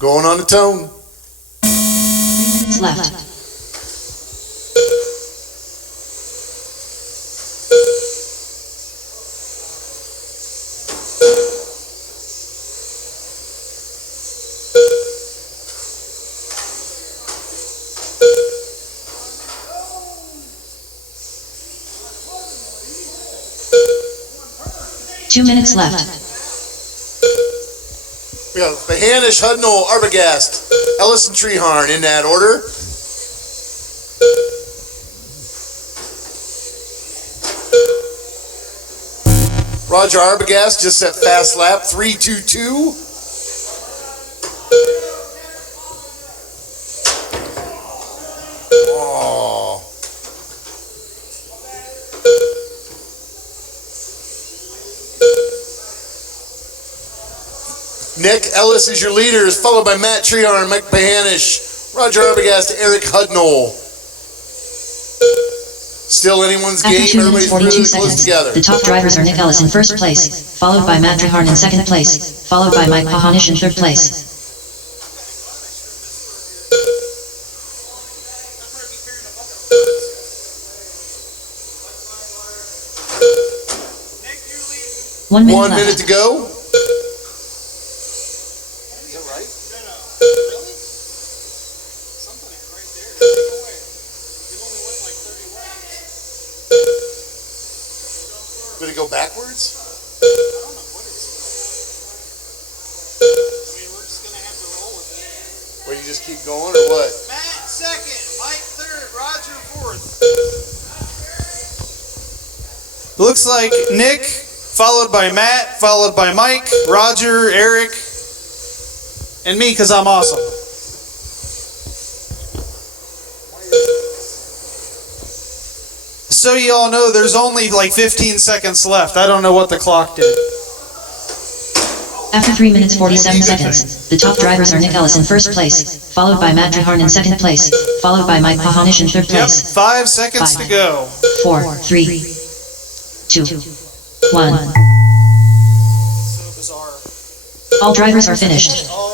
Going on the tone. 3 minutes left. Two minutes left. We got Behanish, Hudnall, Arbogast, Ellis, and Treharn in that order. Roger Arbogast just set fast lap 3:22. Oh. Nick Ellis is your leaders, followed by Matt Treharn, Mike Behanish, Roger Arbogast, Eric Hudnall. Still anyone's After game. 2 minutes Everybody's 42 really seconds, close together. the top drivers are Nick Ellis in first place, followed by Matt Treharn in second place, followed by Mike Behanish in third place. One minute One left. minute to go. Would it go backwards? I don't know what it's. I mean, we're just gonna have to roll with it. Or you just keep going, or what? Matt second, Mike third, Roger fourth. Looks like Nick, followed by Matt, followed by Mike, Roger, Eric, and me, because I'm awesome. So you all know there's only like 15 seconds left. I don't know what the clock did. After 3 minutes 47 seconds, the top drivers are Nick Ellis in first place, followed by Matt Treharn in second place, followed by Mike Behanish in third Yep, place. 5 seconds to go. 4, 3, 2, 1. So bizarre. All drivers are finished. All